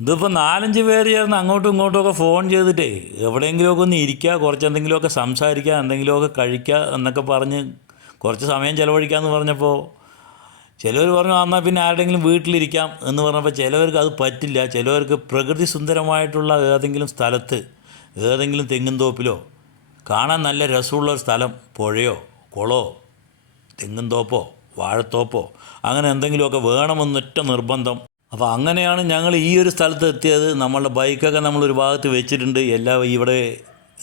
ഇതിപ്പോൾ 4-5 പേര് ചേർന്ന് അങ്ങോട്ടും ഇങ്ങോട്ടുമൊക്കെ ഫോൺ ചെയ്തിട്ടേ എവിടെയെങ്കിലുമൊക്കെ ഒന്ന് ഇരിക്കുക, കുറച്ച് എന്തെങ്കിലുമൊക്കെ സംസാരിക്കുക, എന്തെങ്കിലുമൊക്കെ കഴിക്കുക എന്നൊക്കെ പറഞ്ഞ് കുറച്ച് സമയം ചിലവഴിക്കാമെന്ന് പറഞ്ഞപ്പോൾ ചിലവർ പറഞ്ഞു എന്നാൽ പിന്നെ ആരുടെയെങ്കിലും വീട്ടിലിരിക്കാം എന്ന് പറഞ്ഞപ്പോൾ ചിലവർക്ക് അത് പറ്റില്ല. ചിലവർക്ക് പ്രകൃതി സുന്ദരമായിട്ടുള്ള ഏതെങ്കിലും സ്ഥലത്ത്, ഏതെങ്കിലും തെങ്ങിൻ തോപ്പിലോ, കാണാൻ നല്ല രസമുള്ളൊരു സ്ഥലം, പുഴയോ കുളമോ തെങ്ങിൻ തോപ്പോ വാഴത്തോപ്പോ അങ്ങനെ എന്തെങ്കിലുമൊക്കെ വേണമെന്നൊറ്റ നിർബന്ധം. അപ്പോൾ അങ്ങനെയാണ് ഞങ്ങൾ ഈ ഒരു സ്ഥലത്ത് എത്തിയത്. നമ്മളുടെ ബൈക്കൊക്കെ നമ്മളൊരു ഭാഗത്ത് വെച്ചിട്ടുണ്ട്. ഇവിടെ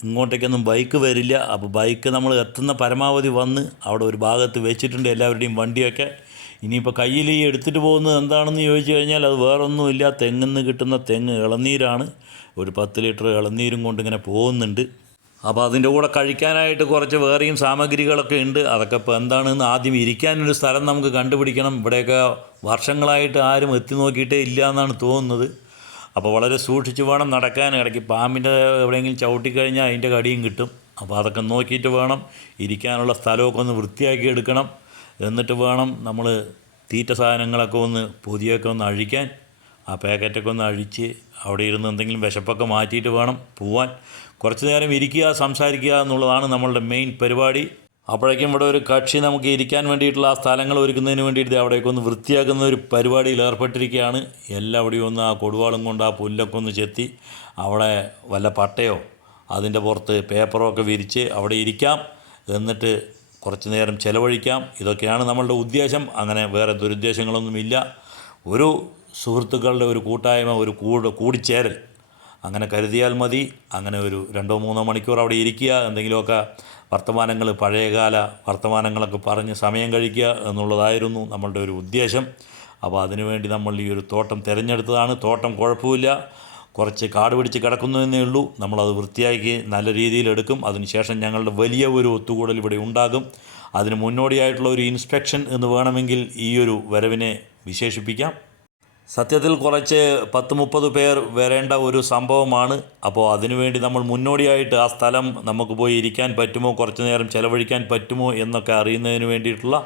ഇങ്ങോട്ടേക്കൊന്നും ബൈക്ക് വരില്ല. അപ്പോൾ ബൈക്ക് നമ്മൾ എത്തുന്ന പരമാവധി വന്ന് അവിടെ ഒരു ഭാഗത്ത് വെച്ചിട്ടുണ്ട്, എല്ലാവരുടെയും വണ്ടിയൊക്കെ. ഇനിയിപ്പോൾ കയ്യിൽ ഈ എടുത്തിട്ട് പോകുന്നത് എന്താണെന്ന് ചോദിച്ചു കഴിഞ്ഞാൽ അത് വേറൊന്നുമില്ല, തെങ്ങിൽ നിന്ന് കിട്ടുന്ന ഇളനീരാണ്. ഒരു 10 ലിറ്റർ ഇളനീരും കൊണ്ട് ഇങ്ങനെ പോകുന്നുണ്ട്. അപ്പോൾ അതിൻ്റെ കൂടെ കഴിക്കാനായിട്ട് കുറച്ച് വേറെയും സാമഗ്രികളൊക്കെ ഉണ്ട്. അതൊക്കെ ഇപ്പോൾ എന്താണെന്ന് ആദ്യം ഇരിക്കാനൊരു സ്ഥലം നമുക്ക് കണ്ടുപിടിക്കണം. ഇവിടെയൊക്കെ വർഷങ്ങളായിട്ട് ആരും എത്തി നോക്കിയിട്ടേ ഇല്ല എന്നാണ് തോന്നുന്നത്. അപ്പോൾ വളരെ സൂക്ഷിച്ച് വേണം നടക്കാൻ. ഇടയ്ക്ക് പാമ്പിൻ്റെ എവിടെയെങ്കിലും ചവിട്ടിക്കഴിഞ്ഞാൽ അതിൻ്റെ കടിയും കിട്ടും. അപ്പോൾ അതൊക്കെ നോക്കിയിട്ട് വേണം ഇരിക്കാനുള്ള സ്ഥലമൊക്കെ ഒന്ന് വൃത്തിയാക്കി എടുക്കണം. എന്നിട്ട് വേണം നമ്മൾ തീറ്റ സാധനങ്ങളൊക്കെ ഒന്ന് പൊതിയൊക്കെ ഒന്ന് അഴിക്കാൻ. ആ പാക്കറ്റൊക്കെ ഒന്ന് അഴിച്ച് അവിടെ ഇരുന്ന് എന്തെങ്കിലും വിശപ്പൊക്കെ മാറ്റിയിട്ട് വേണം പോവാൻ. കുറച്ച് നേരം ഇരിക്കുക, സംസാരിക്കുക എന്നുള്ളതാണ് നമ്മളുടെ മെയിൻ പരിപാടി. അപ്പോഴേക്കും ഇവിടെ ഒരു കക്ഷി നമുക്ക് ഇരിക്കാൻ വേണ്ടിയിട്ടുള്ള ആ സ്ഥലങ്ങൾ ഒരുക്കുന്നതിന് വേണ്ടിയിട്ട് അവിടേക്ക് ഒന്ന് വൃത്തിയാക്കുന്ന ഒരു പരിപാടിയിൽ ഏർപ്പെട്ടിരിക്കുകയാണ്. എല്ലാവിടെയും ഒന്ന് ആ കൊടുവാളും കൊണ്ട് ആ പുല്ലൊക്കെ ഒന്ന് ചെത്തി അവിടെ വല്ല പട്ടയോ അതിൻ്റെ പുറത്ത് പേപ്പറോ ഒക്കെ വിരിച്ച് അവിടെ ഇരിക്കാം. എന്നിട്ട് കുറച്ച് നേരം ചിലവഴിക്കാം. ഇതൊക്കെയാണ് നമ്മളുടെ ഉദ്ദേശം. അങ്ങനെ വേറെ ദുരുദ്ദേശങ്ങളൊന്നുമില്ല. ഒരു സുഹൃത്തുക്കളുടെ ഒരു കൂട്ടായ്മ, ഒരു കൂടിച്ചേരൽ അങ്ങനെ കരുതിയാൽ മതി. അങ്ങനെ ഒരു 2-3 മണിക്കൂർ അവിടെ ഇരിക്കുക, എന്തെങ്കിലുമൊക്കെ വർത്തമാനങ്ങൾ, പഴയകാല വർത്തമാനങ്ങളൊക്കെ പറഞ്ഞ് സമയം കഴിക്കുക എന്നുള്ളതായിരുന്നു നമ്മളുടെ ഒരു ഉദ്ദേശം. അപ്പോൾ അതിനുവേണ്ടി നമ്മൾ ഈ ഒരു തോട്ടം തിരഞ്ഞെടുത്തതാണ്. തോട്ടം കുഴപ്പമില്ല, കുറച്ച് കാട് പിടിച്ച് കിടക്കുന്നതേ ഉള്ളൂ. നമ്മളത് വൃത്തിയാക്കി നല്ല രീതിയിൽ എടുക്കും. അതിനുശേഷം ഞങ്ങളുടെ വലിയ ഒരു ഒത്തുകൂടൽ ഇവിടെ ഉണ്ടാകും. അതിന് മുന്നോടിയായിട്ടുള്ള ഒരു ഇൻസ്പെക്ഷൻ എന്ന് വേണമെങ്കിൽ ഈ ഒരു വരവിനെ വിശേഷിപ്പിക്കാം. സത്യത്തിൽ കുറച്ച് 10-30 പേർ വരേണ്ട ഒരു സംഭവമാണ്. അപ്പോൾ അതിനുവേണ്ടി നമ്മൾ മുന്നോടിയായിട്ട് ആ സ്ഥലം നമുക്ക് പോയി ഇരിക്കാൻ പറ്റുമോ, കുറച്ച് നേരം ചിലവഴിക്കാൻ പറ്റുമോ എന്നൊക്കെ അറിയുന്നതിന് വേണ്ടിയിട്ടുള്ള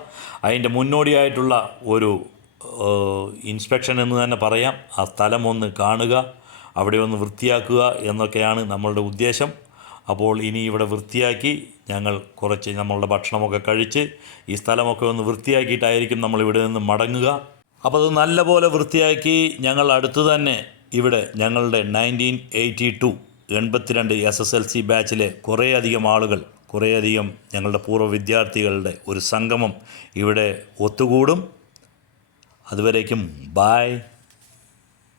അതിൻ്റെ മുന്നോടിയായിട്ടുള്ള ഒരു ഇൻസ്പെക്ഷൻ എന്ന് തന്നെ പറയാം. ആ സ്ഥലം ഒന്ന് കാണുക, അവിടെ ഒന്ന് വൃത്തിയാക്കുക എന്നൊക്കെയാണ് നമ്മളുടെ ഉദ്ദേശം. അപ്പോൾ ഇനി ഇവിടെ വൃത്തിയാക്കി ഞങ്ങൾ കുറച്ച് നമ്മളുടെ ഭക്ഷണമൊക്കെ കഴിച്ച് ഈ സ്ഥലമൊക്കെ ഒന്ന് വൃത്തിയാക്കിയിട്ടായിരിക്കും നമ്മളിവിടെ നിന്ന് മടങ്ങുക. അപ്പോൾ അത് നല്ലപോലെ വൃത്തിയാക്കി ഞങ്ങൾ അടുത്ത് തന്നെ ഇവിടെ ഞങ്ങളുടെ 1982 SSLC ബാച്ചിലെ കുറേയധികം ആളുകൾ, കുറേയധികം ഞങ്ങളുടെ പൂർവ്വ വിദ്യാർത്ഥികളുടെ ഒരു സംഗമം ഇവിടെ ഒത്തുകൂടും. അതുവരേക്കും ബായ്.